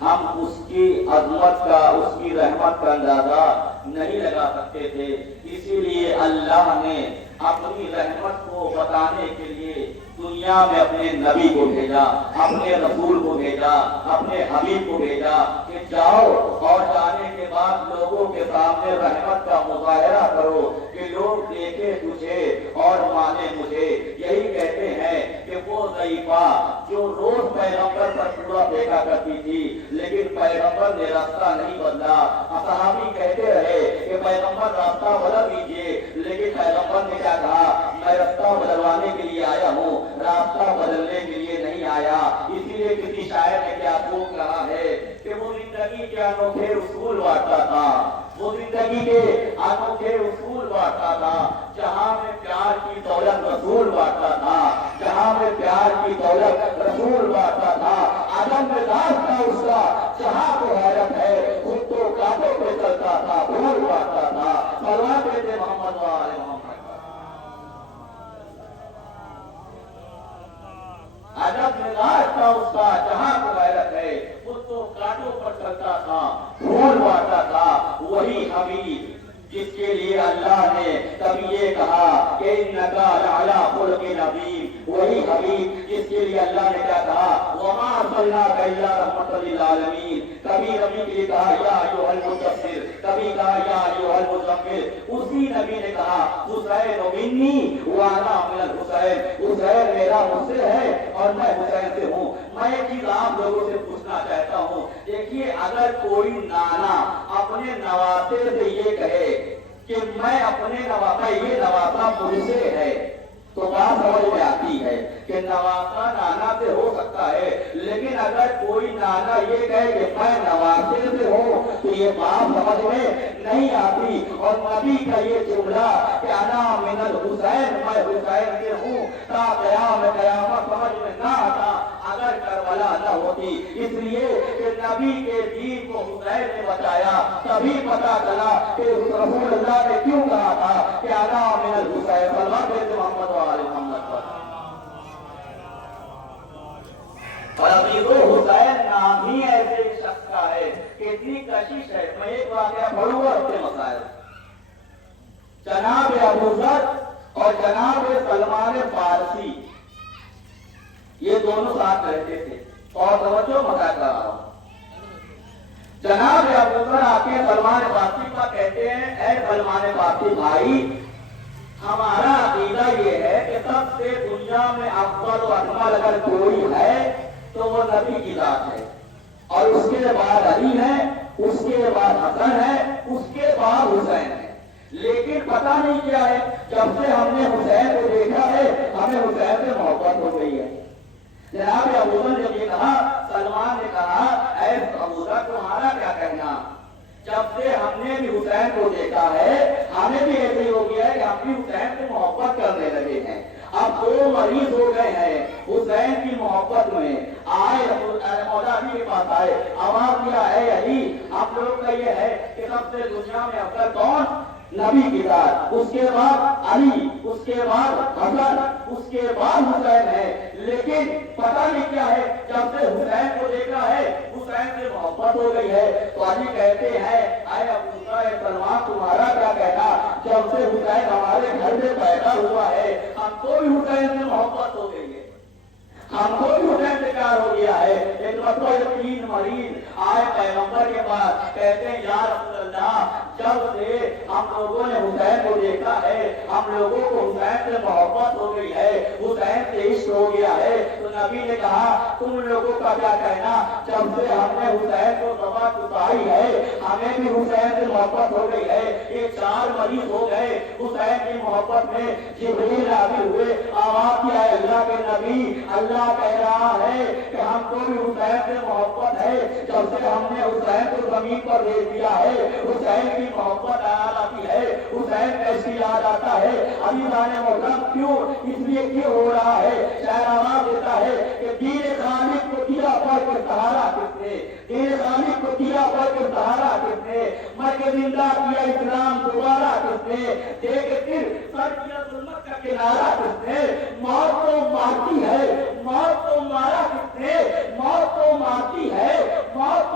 ہم اس کی عظمت کا، اس کی رحمت کا اندازہ نہیں لگا سکتے تھے۔ اسی لیے اللہ نے اپنی رحمت کو بتانے کے لیے دنیا میں اپنے نبی کو بھیجا، اپنے رسول کو بھیجا، اپنے حبیب کو بھیجا کہ جاؤ اور جانے کے بعد لوگوں کے سامنے رحمت کا مظاہرہ کرو کہ لوگ دیکھے تجھے اور مانے مجھے۔ یہی کہتے ہیں کہ وہ ضعیفہ جو روز پیغمبر پر پورا دیکھا کرتی تھی لیکن پیغمبر نے راستہ نہیں بدلا۔ صحابی کہتے رہے کہ پیغمبر راستہ بدل دیجیے، لیکن پیغمبر نے کیا کہا؟ میں راستہ بدلوانے کے لیے آیا ہوں، راستہ بدلنے کے لیے نہیں آیا۔ اسی لیے کسی شاعر نے کیا خوب کہا ہے کہ وہ زندگی کے انوکھے اصول بانٹتا تھا، وہ زندگی کے انوکھے اصول بانٹتا تھا، جہاں میں پیار کی دولت رسول بانٹتا تھا، جہاں میں پیار کی دولت رسول بانٹتا تھا۔ عدم مزاج تھا اس کا، جہاں کو حیرت ہے خود تو کانٹوں پہ چلتا تھا، پھول بانٹتا تھا۔ فرماتے تھے محمد وآل محمد، عجب مزاج تھا اس کا، جہاں کو غیرت ہے خود تو کانٹوں پر چلتا تھا، پھول بانٹتا تھا۔ وہی حبیب جس کے لیے اللہ نے کبھی یہ کہا کہ انک لعلی خلق عظیم، وہی حبیب جس کے لیے اللہ نے کیا کہا؟ وما ارسلناک الا رحمۃ للعالمین۔ کبھی نبی کے لیے کہا یا ایھا المدثر، کبھی کہا یا ایھا المزمل۔ اسی نبی نے کہا حسین منی وانا من الحسین، حسین میرا مجھ سے ہے اور میں حسین سے ہوں۔ میں ایک چیز آپ لوگوں سے پوچھنا چاہتا ہوں، دیکھیے اگر کوئی نانا اپنے نواسے سے یہ کہے کہ میں اپنے نواسا، یہ نواسا مجھ سے ہے، تو بات سمجھ میں آتی ہے کہ نواسا نانا سے ہو سکتا ہے، لیکن اگر کوئی نانا یہ کہے کہ میں نواسے سے ہوں تو یہ بات سمجھ میں نہیں آتی۔ اور نبی کا یہ جملہ کہ انا من الحسین، میں حسین سے ہوں، تا قیامت سمجھ میں نہ آتا اگر کربلا نہ ہوتی۔ اس لیے کہ نبی کے دین کو حسین نے بچایا، تبھی پتا چلا کہ رسول اللہ نے کیوں کہا تھا کہ انا من الحسین۔ فرماتے تھے محمد وآل محمد پر۔ اور ابھی وہ حسین نام ہی ایسے شخص کا ہے کہ اتنی کشش ہے۔ میں ایک واقعہ پڑھوں گا اپنے مسائل۔ جناب ابو ذر اور جناب سلمان فارسی یہ دونوں ساتھ رہتے تھے، اور توجہ مزہ کر رہا ہوں۔ جناب ابو ذر آتے ہیں سلمان فارسی کا، کہتے ہیں اے سلمان فارسی بھائی، ہمارا عقیدہ یہ ہے کہ سب سے دنیا میں افضل و اکمل اگر کوئی ہے تو وہ نبی کی ذات ہے، اور اس کے بعد علی ہے، اس کے بعد حسن ہے، اس کے بعد حسین ہے۔ لیکن پتہ نہیں کیا ہے، جب سے ہم نے حسین کو دیکھا ہے ہمیں حسین سے محبت ہو گئی ہے۔ جناب ابو ذر نے جب یہ کہا، سلمان نے کہا اے ابو ذر تمہارا کیا کہنا؟ جب سے ہم نے بھی حسین کو دیکھا ہے ہمیں بھی ایسے ہی ہو گیا ہے کہ ہم بھی حسین سے محبت کرنے لگے ہیں۔ اب دو مریض ہو گئے ہیں حسین کی محبت میں، آئے مولا علی کے پاس آئے، آواز دیا اے علی، آپ لوگ کا یہ ہے کہ سب سے دنیا میں افضل کون؟ نبی کی ذات، اس کے بعد علی، اس کے بعد حسن، اس کے بعد حسین ہے۔ لیکن پتہ نہیں کیا ہے، جب سے حسین کو دیکھا ہے حسین سے محبت ہو گئی ہے۔ تو علی کہتے ہیں اے ابو ذر سلمان تمہارا کیا کہنا؟ جب سے حسین ہمارے گھر میں پیدا ہوا ہے ہم کو بھی حسین سے محبت ہو گئی ہے، ہم کو بھی حسین سے پیار ہو گیا ہے۔ ایک مرتبہ تین مریض آئے پیغمبر کے پاس، کہتے ہیں یا رسول اللہ جب سے ہم لوگوں نے حسین کو دیکھا ہے ہم لوگوں کو حسین سے محبت ہو گئی ہے، حسین سے عشق ہو گیا ہے۔ تو نبی نے کہا تم لوگوں کا کیا کہنا؟ جب سے ہم نے حسین کو ذبح چکائی ہے ہمیں بھی حسین سے محبت ہو گئی ہے۔ یہ چار مریض ہو گئے حسین کی محبت میں۔ جبریل نازل ہوئے، آواز کیا ہے اللہ کے نبی، اللہ کہہ رہا ہے کہ ہم کو بھی حسین سے محبت ہے، جب سے ہم نے حسین کو زمین پر بھیج دیا ہے حسین کی محبت یاد آتی ہے، حسین کیسی یاد آتا ہے۔ عزیزان محترم کیوں؟ اس لیے کیوں ہو رہا ہے؟ شاعر آواز دیتا ہے کہ دین خالق کو دیا پر کے سہارا کس نے، دین خالق کو دیا پر کے سہارا کس نے، مر کے زندہ کیا اسلام دوبارہ کس نے، دیکھ پھر سر کیا ظلمت کا کنارہ کس نے، موت تو مارتی ہے، موت تو مارا کس نے، موت تو مارتی ہے، موت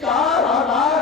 4000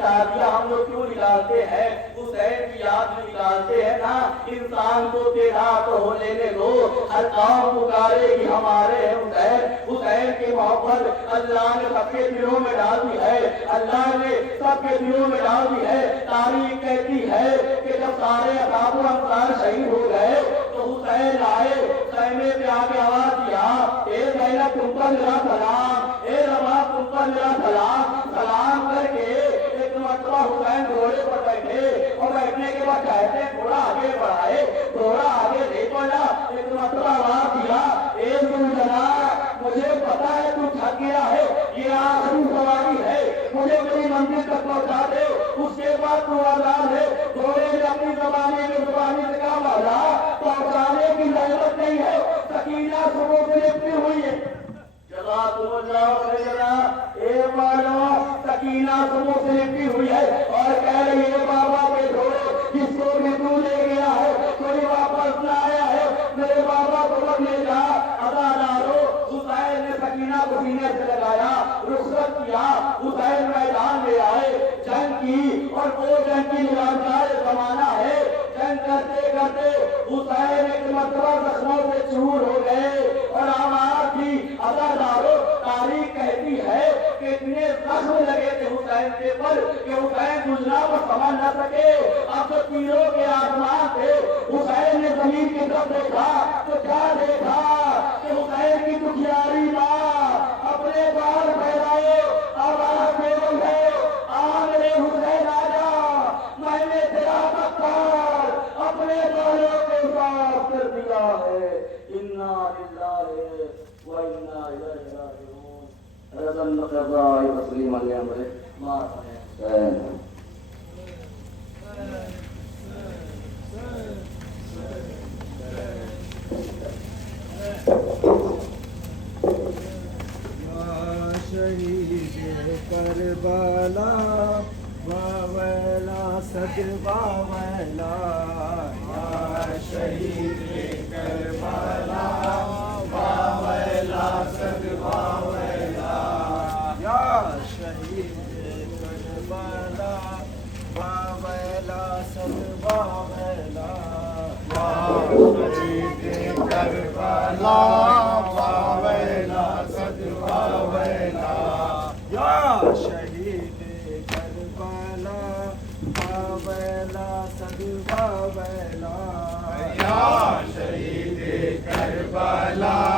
تعزیہ ہم لوگ کیوں نکالتے ہیں؟ حسین کی یاد میں نکالتے ہیں نا. انسان کو تیرا تو ہو لینے دو، ہر قوم پکارے گی ہمارے حسین. حسین کی محبت اللہ نے سب کے دلوں میں ڈال دی ہے، اللہ نے سب کے دلوں میں ڈال دی ہے. تاریخ کہتی ہے کہ جب سارے اصحاب و انصار شہید ہو گئے تو حسین آئے، خیمے پہ آ کے آواز دیا، اے زینب تم پر میرا سلام، اے رما تم پر میرا سلام. سلام کر کے ایک مرتبہ حسین گھوڑے پر بیٹھے اور بیٹھنے کے بعد کہتے ہیں تھوڑا آگے بڑھائے، تھوڑا آگے نہیں بڑھا. ایک مرتبہ آواز دیا، اے زلجنا مجھے پتا ہے تو تھک گیا ہے، یہ آخری سواری ہے، مجھے میری منزل تک پہنچا دے، اس کے بعد تو آزاد ہے. گھوڑے نے اپنی زبانی سے کہا مولا پہنچانے کی ضرورت نہیں ہے، سکینہ صبح سے لپٹی ہوئی ہے. جزاکم اللہ خیرا. اے مولا سکینہ صبح سے لپٹی ہوئی ہے اور کہہ رہی ہے بابا کے گھوڑے جس کو بھی تو لے گیا ہے کوئی واپس نہ آیا ہے، میرے بابا کو لے جا. ادارو حسین نے سکینہ کو سینے سے لگایا، رخصت کیا. حسین میدان میں آئے، جنگ کی اور وہ جنگ کی یادگار زمانہ ہے. جنگ کرتے کرتے حسین ایک مرتبہ زخموں سے چور ہو گئے اور آواز تھی. ادارو تاریخ کہتی ہے کہ اتنے زخم لگے تھے حسین کے پر کہ حسین گزرا کو سمجھ نہ سکے. اب تو تیروں کے آسمان تھے، حسین نے زمین کی طرف دیکھا تو کیا دیکھا کہ حسین کی دکھیاری ماں اپنے بال پھیلائے آواز دے رہی ہے، آ میرے حسین آ جا، میں نے تیرا پتھر اپنے بالوں کے ساتھ کر دیا ہے. انا للہ و انا الیہ راجعون. رضا قضاء تسلیما لامرہ ما حسین. شہید کربلا واویلا صد واویلا، یا شہید کربلا واویلا صد واویلا، یا شہید کربلا واویلا صد واویلا، یا شہید کربلا واویلا صد واویلا، یا شہید کربلا واویلا صد واویلا، یا شہید کربلا